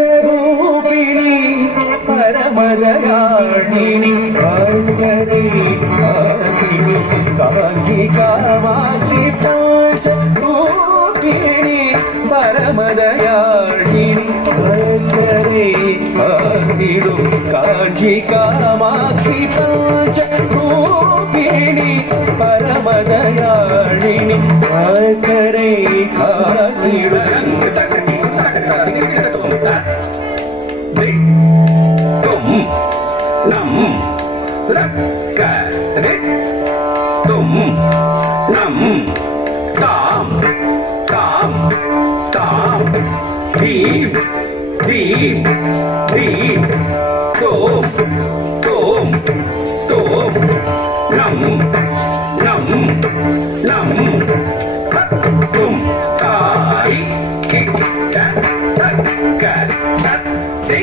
பஞ்சரூபிணி பரமதயாழினி காஞ்சி காமாட்சி பஞ்சரூபிணி பரமதயாழினி ஆகிடும் காஞ்சி காமாட்சி பஞ்சரூபிணி பரமதயாழினி கரை காத்திடும் நம் ரக்க தும் நம் தாம் தாம் தாம் தீம் தீம் தீம் தோம் தோம் தோம் நம் நம் நம் தும் தாய் கிட்ட தக்க தத்தி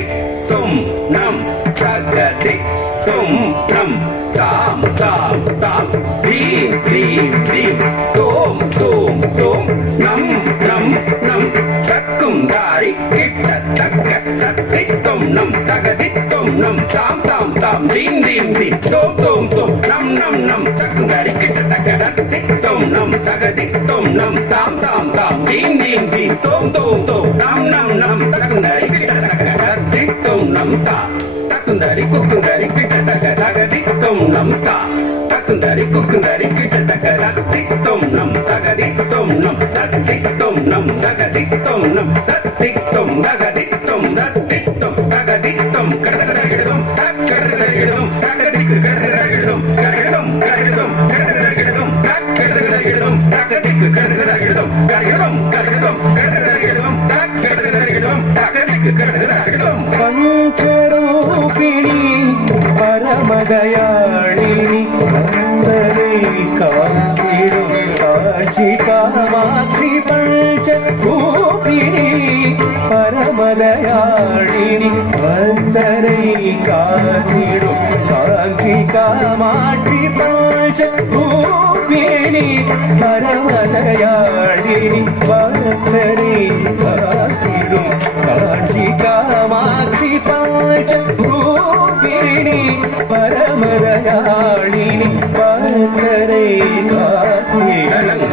தும் நம் தகதி தும் நம் தாம் தாம் தாம் தீம் தீம் தீம் தோம் தோம் தோம் நம் நம் நம் தக்கும் தாரி கிட்ட தக்க தத்தி தும் நம் தகதி தும் நம் தாம் தாம் தாம் தீம் தீம் தீம் தோம் தோம் தோம் நம் நம் நம் தக்கும் தாரி கிட்ட தக்க தத்தி தும் நம் தகதி தும் நம் தாம் தாம் தாம் தீம் தீம் தீம் தோம் தோம் தோம் நம் நம் நம் தக்கும் தாரி கிட்ட தக்க தத்தி தும் நம் தா தக்குந்தரி குக்குந்தரி கிட்ட தக்க தகதி தும் நம் தா தக்குந்தரி குக்குந்தரி கிட்ட தக்க தத்தி தும் நம் தகதி தும் நம் தத்தி தும் நம் தகதி தும் நம் தத்தி தும் தகதி தும் தத்தி தும் தகதி தும் கடகடகிடும் கடகடகிடும் தகதிக்கு கடகடகிடும் கடகடும் கடகடும் கடகடகிடும் கடகடகிடும் தகதிக்கு கடகடகிடும் கடகடும் கடகடும் கடகடகிடும் கடகடகிடும் தகதிக்கு கடகடகிடும் பஞ்சரூபிணி பரமதயாழினி வந்தனை காத்திடும் காட்சி காமாட்சி பஞ்சரூபிணி பரமதயாழினி வந்தனை காத்திடும் காட்சி காமாட்சி பஞ்சரூபிணி பரமதயாழினி வந்தனை காத்திடும் காட்சி காமாட்சி பஞ்சரூபிணி பரமதயாழினி வந்தனை காத்திடும்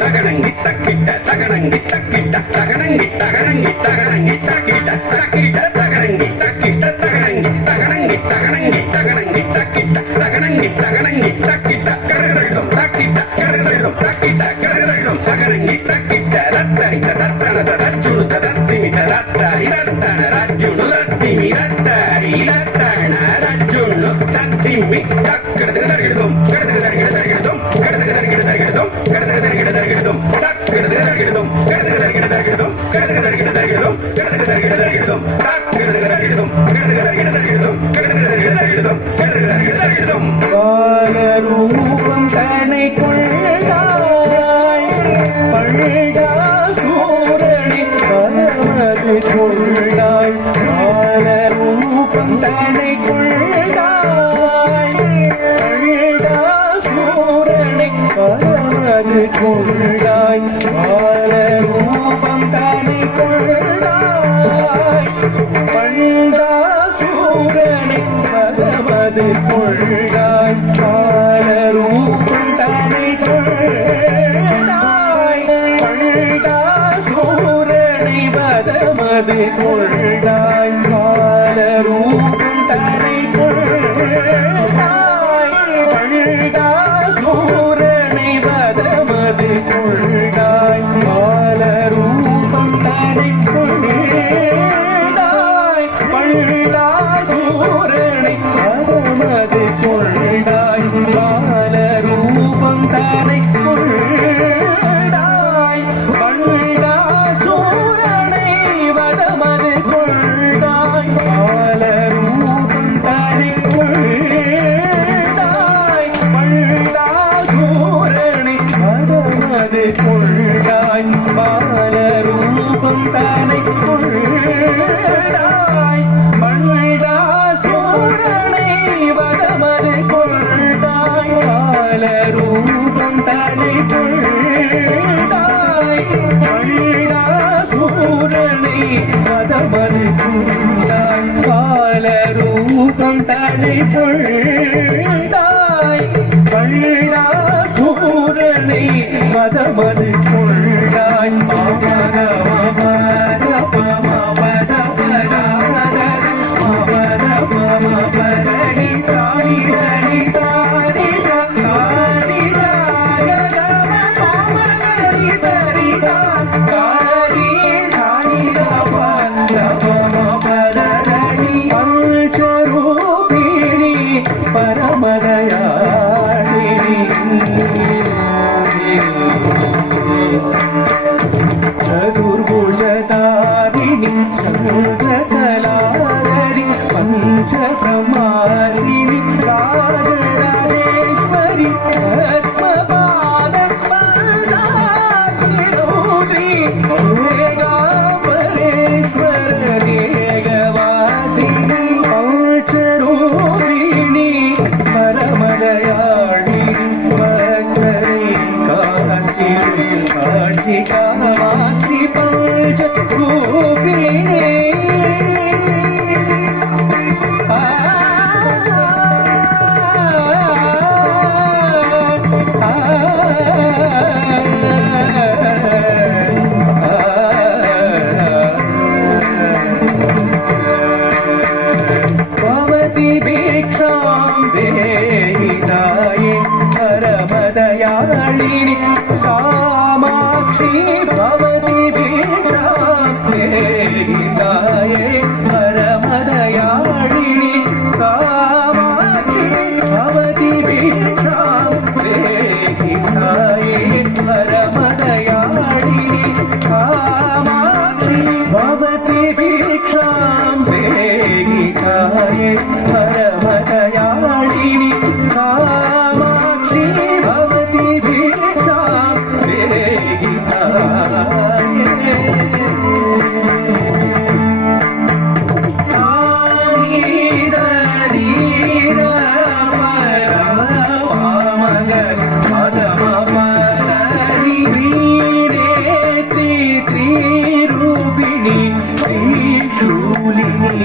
தகனங்கி தக்கிட்ட தகனங்கி தக்கிட்ட தகனங்கி தகனங்கி தகனங்கி தக்கிட்ட தக்கிட்ட தகனங்கி தக்கிட்ட தகனங்கி தகனங்கி தகனங்கி தகனங்கி தக்கிட்ட தகனங்கி தகனங்கி தக்கிட்ட கடகடகிடும் தக்கிட்ட கடகடகிடும் தக்கிட்ட கடகடகிடும் தகனங்கி தக்கிட்ட ரத்தரித்த ரத்தனத ரச்சுணுத ரத்திமித ரத்தரி ரத்தன ரச்சுணு ரத்திமி ரத்தரி ரத்தன ரச்சுணு ரத்திமி தக்கடகடகிடும் கடகடகிடும் கடகடகிடும் கடகடகிடும் தக்கடகடகிடும் கடகடகிடும் கடகடகிடும் கடகடகிடும் தக்கடகடகிடும் கடகடகிடும் கடகடகிடும் கடகடகிடும் பாலரூபம் தன்னை கொள்ளாய் பள்ளா சூரணி பரமது கொள்ளாய் பாலரூபம் தன்னை கொள்ளாய் பள்ளா சூரணி பரமது கொள்ளாய் பாலரூபம் தன்னை கொள்ளாய் பள்ளா சூரணி பரமது கொள்ளாய் பாலரூபம் தன்னை கொள்ளாய் பள்ளா சூரணி பரமது கொள்ளாய் பாலரூபம் தன்னை கொள்ளாய் பள்ளா சூரணி பரமது கொள்ளாய் பாலரூபம் தன்னை கொள்ளாய் பள்ளா சூரணி பரமது கொள்ளாய் பாலரூபம் தன்னை கொள்ளாய் பள்ளா சூரணி பரமது கொள்ளாய் மதமது கொண்டாய் காலரூபம் தலை கொண்டாய் பள்ளா சூரனை மதமது கொண்டாய் மமத மமத மமத மமத மமபதனி சாணி தனி சாணி சாணி சாகம மமதனி சரி சாணி சாணி தவந்த மமபதனி பஞ்சரூபிணி பரமதயாளினி चतुर्भुजतारिणि चन्द्रकलाधरि पञ्चप्रमासिनि राजराजेश्वरि पद्मपादपदाक्षिणोत्रि वेगाम्बरेश्वर देगवासिनि पञ्चरूपिणि परमदयाळिनि भक्तरे कान्ति पंच रूपिणे भवति भिक्षां देहि दाये परमदयाळिनि कामाक्षी भवति भिक्षां देहि दाये परमदयाळिनि कामाक्षी भवति भिक्षां देहि दाये परमदयाळिनि कामाक्षी भवति भिक्षां देहि दाये परमदयाळिनि कामाक्षी भवति भिक्षां देहि दाये त्रिरूपिणी त्रिशूलिनी